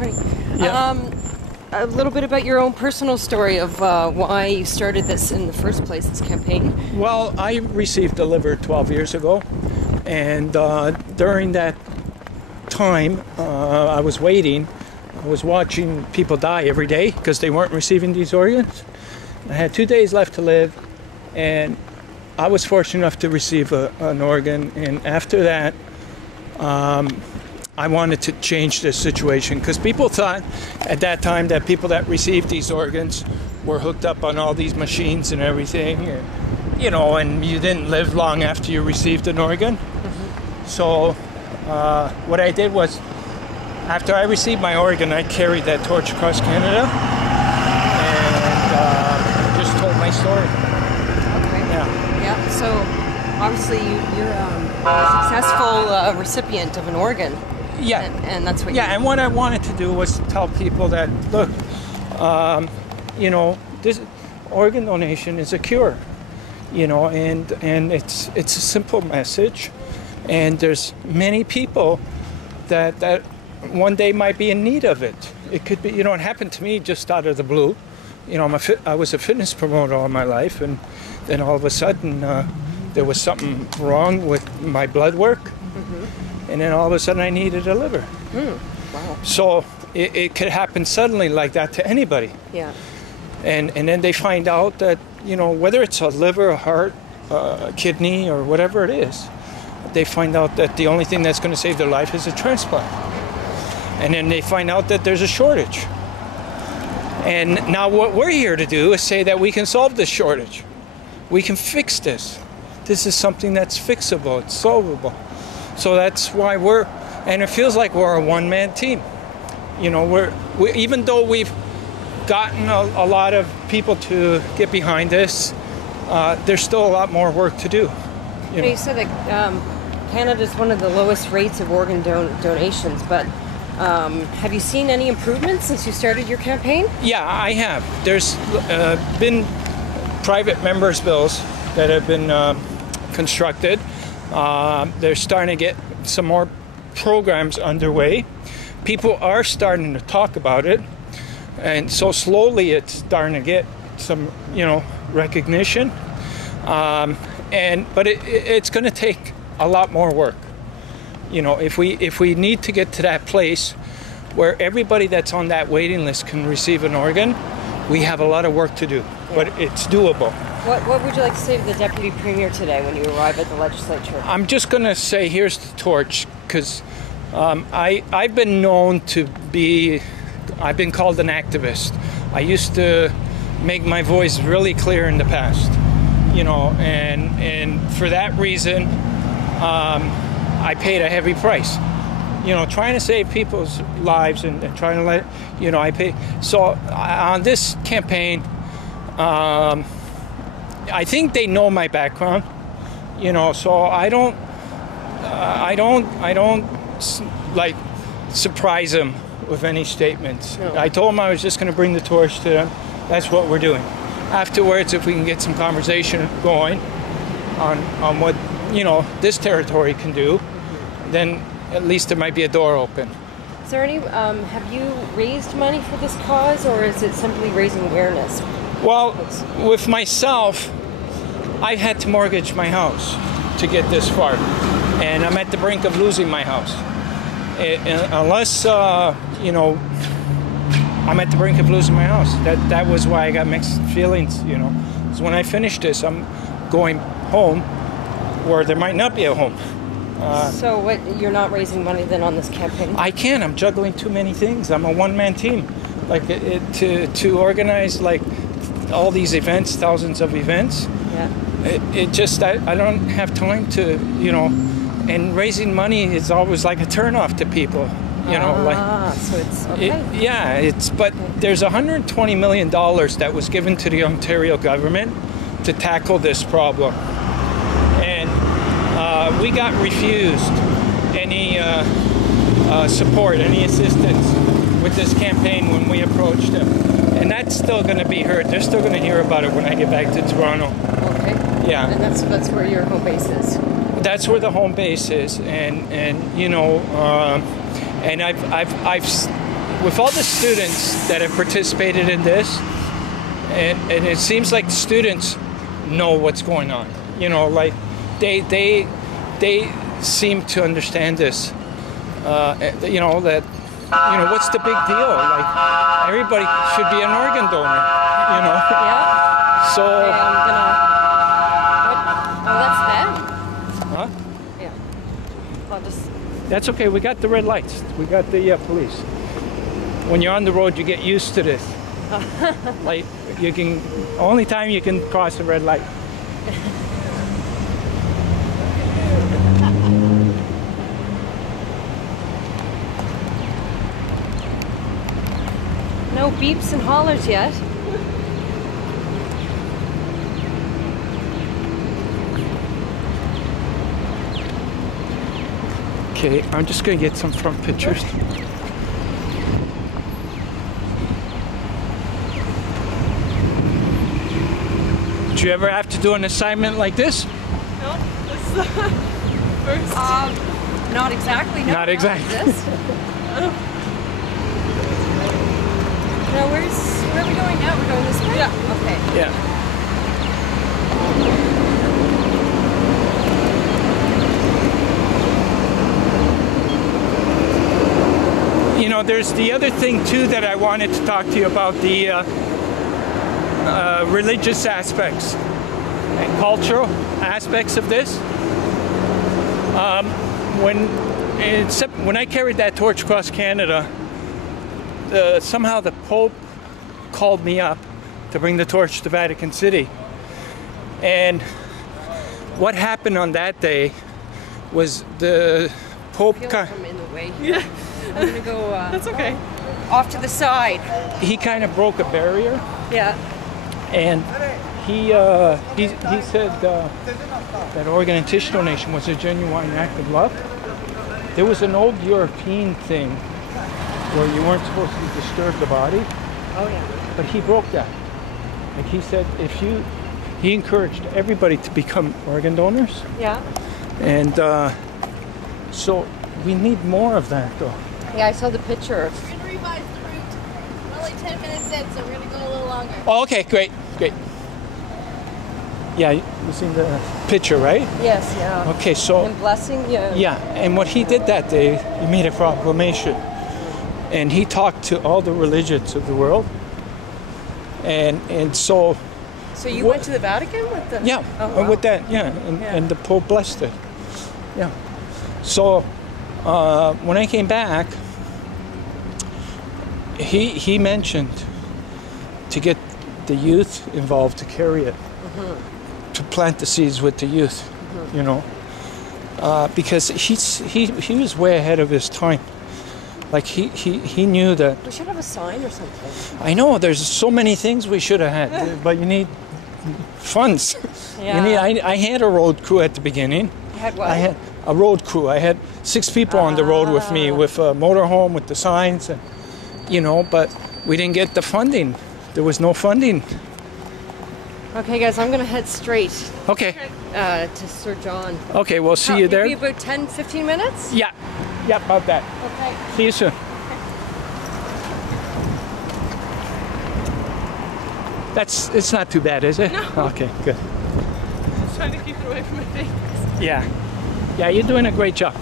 20. Yeah. A little bit about your own personal story of why you started this in the first place, this campaign. Well, I received a liver 12 years ago, and during that time, I was waiting. I was watching people die every day because they weren't receiving these organs. I had 2 days left to live, and I was fortunate enough to receive an organ. And after that, I wanted to change this situation because people thought at that time that people that received these organs were hooked up on all these machines and everything, and, you know, and you didn't live long after you received an organ. Mm-hmm. So what I did was, after I received my organ, I carried that torch across Canada and just told my story. Okay. Yeah. Yeah. So obviously you're a successful recipient of an organ. Yeah. And that's what. Yeah. And what I wanted to do was to tell people that, look, you know, this organ donation is a cure. You know, and it's a simple message, and there's many people that one day might be in need of it. It could be, you know, it happened to me just out of the blue. You know, I was a fitness promoter all my life, and then all of a sudden there was something wrong with my blood work, mm-hmm. and then all of a sudden I needed a liver. Wow. So it could happen suddenly like that to anybody. Yeah. And then they find out that, you know, whether it's a liver, a heart, a kidney, or whatever it is, they find out that the only thing that's going to save their life is a transplant. And then they find out that there's a shortage. And now what we're here to do is say that we can solve this shortage. We can fix this. This is something that's fixable, it's solvable. So that's why and it feels like we're a one-man team. You know, even though we've gotten a lot of people to get behind this, there's still a lot more work to do. You said that Canada is one of the lowest rates of organ donations, but have you seen any improvements since you started your campaign? Yeah, I have. There's been private members' bills that have been constructed. They're starting to get some more programs underway. People are starting to talk about it. And so slowly it's starting to get some, you know, recognition. But it's going to take a lot more work. You know, if we need to get to that place where everybody that's on that waiting list can receive an organ, we have a lot of work to do. Yeah. But it's doable. What would you like to say to the Deputy Premier today when you arrive at the legislature? I'm just going to say, here's the torch, because I've been known to be... I've been called an activist. I used to make my voice really clear in the past, you know, and for that reason, I paid a heavy price. You know, trying to save people's lives and trying to let, you know, I pay. So on this campaign, I think they know my background, you know, so I don't like surprise them with any statements. No. I told them I was just going to bring the torch to them. That's what we're doing. Afterwards, if we can get some conversation going on what, you know, this territory can do, then at least there might be a door open. Is there any, have you raised money for this cause, or is it simply raising awareness? Well, with myself, I had to mortgage my house to get this far, and I'm at the brink of losing my house. Unless, you know, I'm at the brink of losing my house. That was why I got mixed feelings, you know. Because when I finish this, I'm going home where there might not be a home. So what, you're not raising money then on this campaign? I can't. I'm juggling too many things. I'm a one-man team. Like, to organize, like, all these events, thousands of events, yeah. It just, I don't have time to, you know. And raising money is always like a turnoff to people, you know. Like, so it's okay. But there's $120 million that was given to the Ontario government to tackle this problem, and we got refused any support, any assistance with this campaign when we approached them, and that's still going to be heard. They're still going to hear about it when I get back to Toronto. Okay. Yeah. And that's where your home base is. That's where the home base is, and you know, and I've with all the students that have participated in this, and it seems like the students know what's going on. You know, like they seem to understand this. You know, that, you know, what's the big deal? Like, everybody should be an organ donor, you know? Yeah. So... Okay, I'm gonna... Oh, that's bad. Huh? Yeah. I'll just... That's okay, we got the red lights. We got the police. When you're on the road, you get used to this. Like, you can... Only time you can cross the red light. No beeps and hollers yet. Okay, I'm just gonna get some front pictures. Did you ever have to do an assignment like this? No, this is the first. Not exactly. No, Not exactly. Like this. Now, where are we going now? We're going this way? Yeah. Okay. Yeah. You know, there's the other thing too that I wanted to talk to you about, the religious aspects and cultural aspects of this. When I carried that torch across Canada, somehow the Pope called me up to bring the torch to Vatican City. And what happened on that day was the Pope... I feel like I'm in the way here. Yeah. I'm gonna go That's okay. off to the side. He kind of broke a barrier, Yeah. and he said that organ and tissue donation was a genuine act of love. There was an old European thing where you weren't supposed to disturb the body. Oh yeah. But he broke that. Like he said, he encouraged everybody to become organ donors. Yeah. And so we need more of that, though. Yeah, I saw the picture. We're going to revise the route. We're only 10 minutes in, so we're going to go a little longer. Oh, okay, great. Yeah, you seen the picture, right? Yes, yeah. Okay, so... And blessing, yeah. Yeah, and what he did that day, he made a proclamation. And he talked to all the religions of the world. And so... So you went to the Vatican with the... Yeah, Oh, wow. with that, yeah. And the Pope blessed it. Yeah. So when I came back, he mentioned to get the youth involved to carry it, to plant the seeds with the youth, you know, because he was way ahead of his time. Like he knew that. We should have a sign or something. I know there's so many things we should have had, but you need funds. Yeah. You need. I had a road crew at the beginning. You had what? I had a road crew. I had 6 people on the road with me, with a motorhome, with the signs, and you know. But we didn't get the funding. There was no funding. Okay, guys, I'm gonna head straight Okay. to Sir John. Okay. We'll see you there. Maybe about 10, 15 minutes. Yeah. Yeah. About that. Okay. See you soon. It's not too bad, is it? No. Okay, good. I was trying to keep it away from my face. Yeah. Yeah, you're doing a great job.